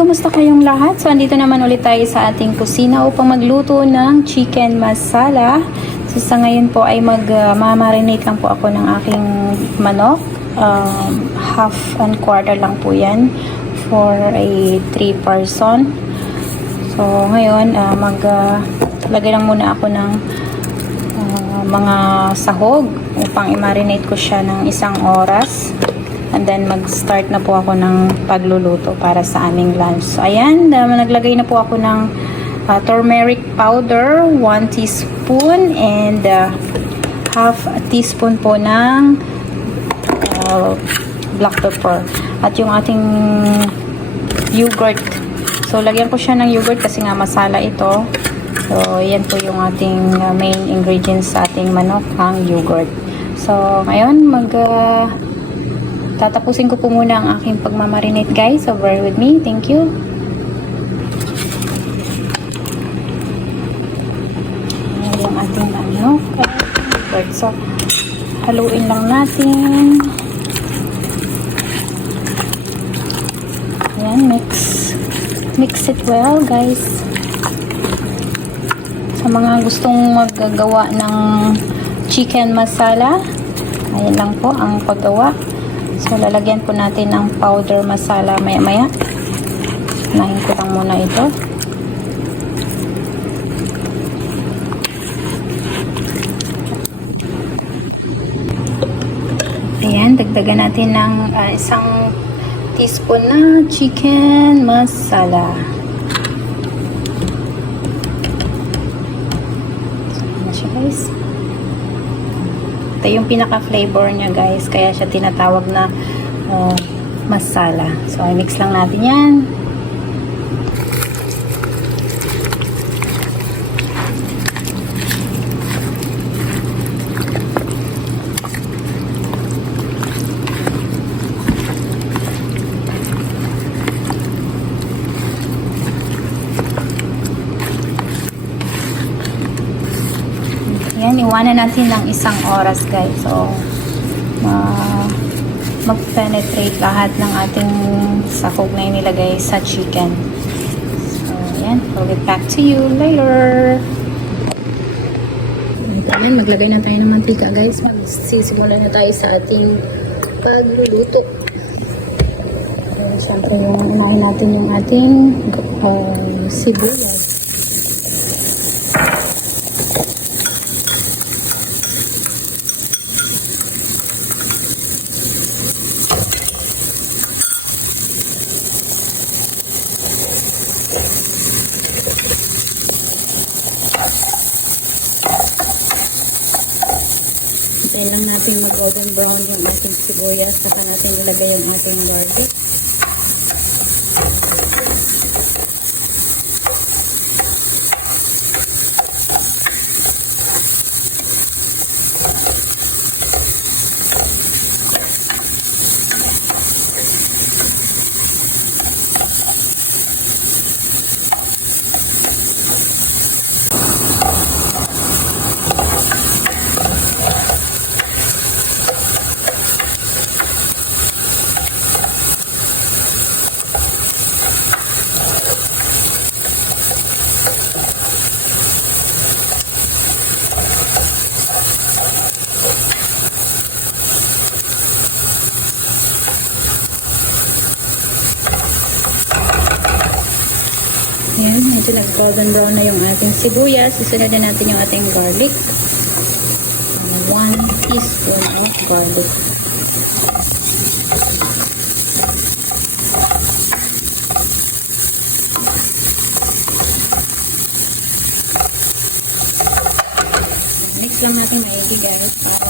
kumusta kayong lahat? So, andito naman ulit tayo sa ating kusina upang magluto ng chicken masala. So, sa ngayon po ay mag-marinate lang po ako ng aking manok. Half and quarter lang po yan for a 3 person. So, ngayon, maglagay lang muna ako ng mga sahog upang i-marinate ko siya ng 1 oras. And then, mag-start na po ako ng pagluluto para sa aming lunch. So, ayan, naglagay na po ako ng turmeric powder, 1 teaspoon, and half a teaspoon po ng black pepper. At yung ating yogurt. So, lagyan ko siya ng yogurt kasi nga masala ito. So, yan po yung ating main ingredients sa ating manok, ang yogurt. So, ngayon, tatapusin ko po muna ang aking pagmamarinate, guys. So, bear with me. Thank you. Ayan yung ating manok. So, haluin lang natin. Ayan, mix it well, guys. Sa mga gustong maggagawa ng chicken masala, ayan lang po ang paggawa. So, lalagyan po natin ng powder masala maya-maya. Unahin ko lang muna ito. Ayan, dagdagan natin ng 1 teaspoon na chicken masala. Ayan na siya, guys. Ito yung pinaka-flavor niya, guys. Kaya siya tinatawag na masala. So, i-mix lang natin yan. Yan, iwanan natin ng 1 oras, guys. So, mag-penetrate lahat ng ating sahog na inilagay sa chicken. So, yan. I'll get back to you later. Ayan, maglagay na tayo ng mantika, guys. Magsisimula na tayo sa ating pagluluto. So, siyempre, unahin natin yung ating sibuyas. Hintayin lang natin mag-golden brown yung ating sibuyas. Saka natin ilagay yung ating garlic. Ayan, medyo nag-golden brown na yung ating sibuyas. Isunod na natin yung ating garlic. 1 teaspoon of garlic. Mix lang natin maigi, guys, para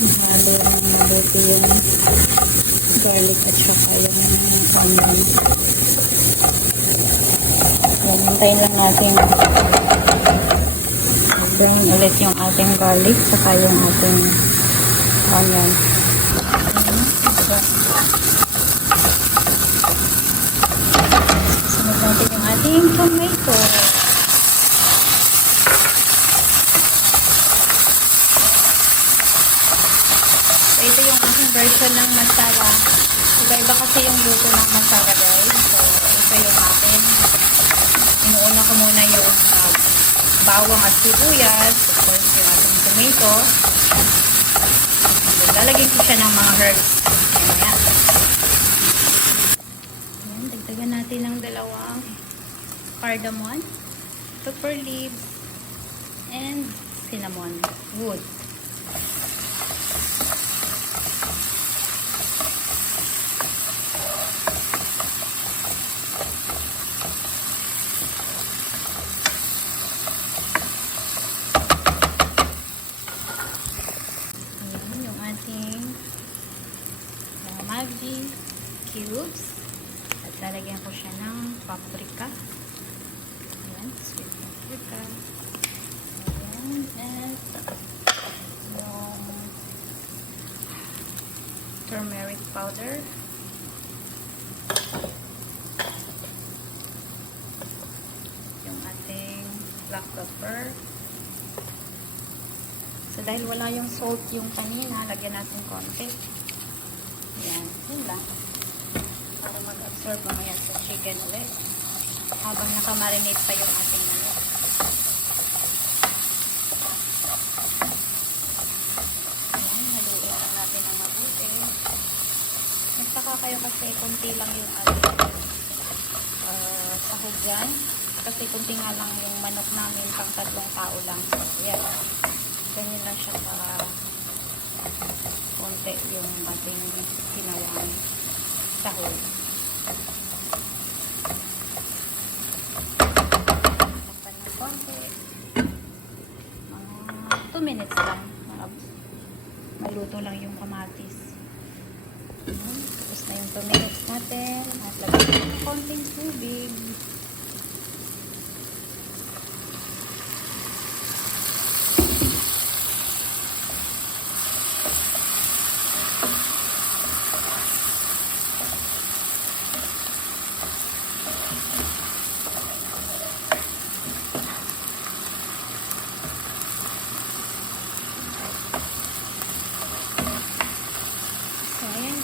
mahalo ng mabuti yung garlic at saka yung onion. Hintayin lang natin brown ulit yung ating garlic saka yung ating onion. Sunod natin yung ating tomato. So, ito yung aking version ng masala. Iba-iba kasi yung luto ng masala guys. So, ito yung akin. Inuuna ko muna yung bawang at sibuyas. Of course, yung ating tomato. And then, lalagyan ko siya ng mga herbs. Ayan. Ayan, dagdagan natin ng dalawang cardamom, pepper leaves, and cinnamon wood. Ayan, yung ating Maggi cubes. At lalagyan ko siya ng paprika. Ayan, sweet paprika. Ayan, at yung turmeric powder. Yung ating black pepper. So, dahil wala yung salt yung kanina, lagyan natin konti. Ayan, yun lang. Para mag-absorb mamaya sa chicken ulit. Habang nakamarinate pa yung ating manok. Ayan, haluin lang natin ng mabuti. Nagtaka kayo kasi konti lang yung ating sahog dyan. Kasi konti nga lang yung manok namin, pang 3 tao lang. So, yan. Ganyan lang siya para konti yung ating ginawang sahog. Takpan ng konti. Mga 2 minutes lang. Maluto lang yung kamatis. Tapos na yung 2 minutes natin. At lagyan ng konting tubig.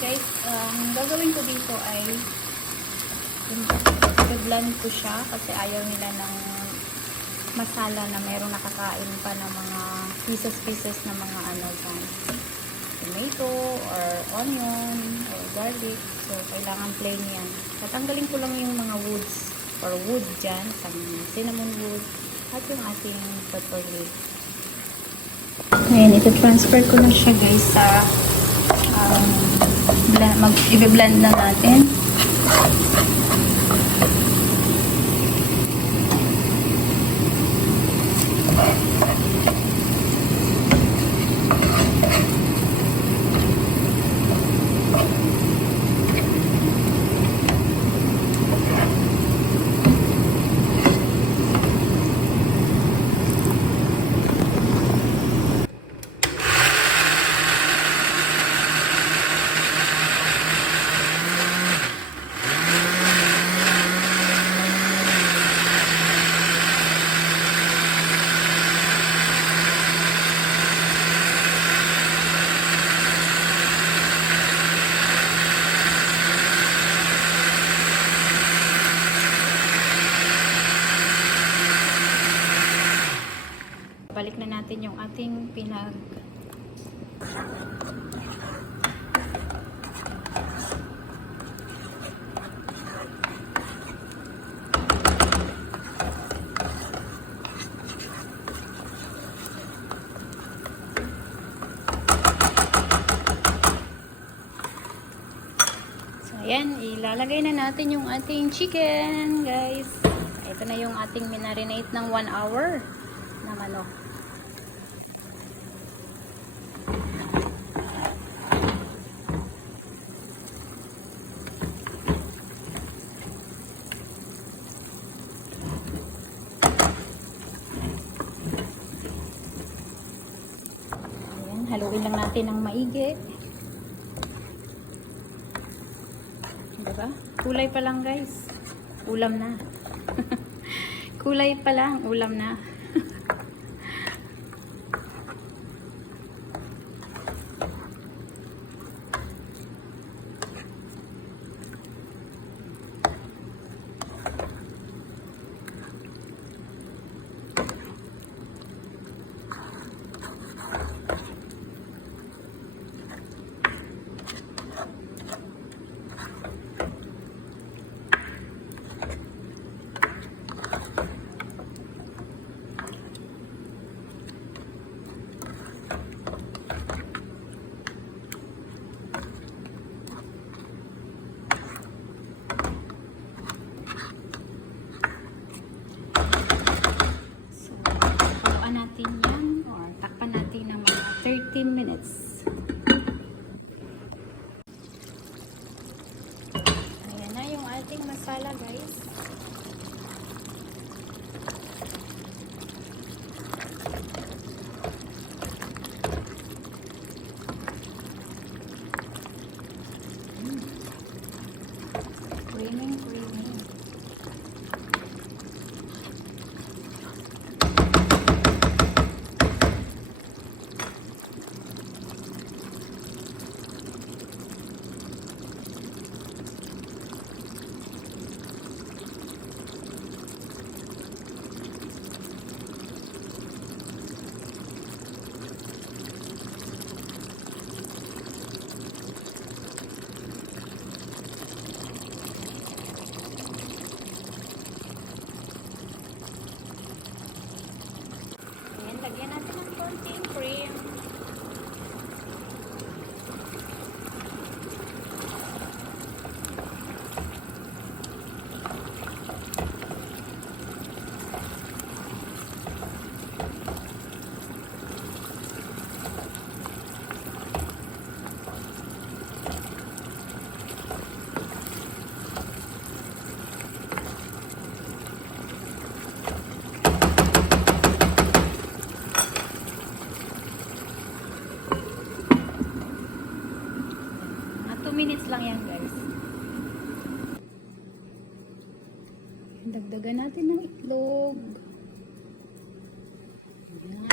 Guys, gagawin ko dito ay i-blend ko siya kasi ayaw nila ng masala na mayroong nakakain pa ng mga pieces na mga ano dyan. Tomato or onion or garlic. So, kailangan plain yan. Tatanggalin ko lang yung mga woods or wood dyan, cinnamon wood at yung ating pepper leaf. Ayan, ito-transfer ko na siya guys sa i-blend na natin. Balik na natin yung ating So, ayan, ilalagay na natin yung ating chicken, guys. Ito na yung ating minarinate ng 1 hour na manok. Haluin lang natin ng maigi. Diba? Kulay pa lang guys. Ulam na. Kulay pa lang, ulam na. minutes lang yan, guys. Dagdagan natin ng itlog. Ayan.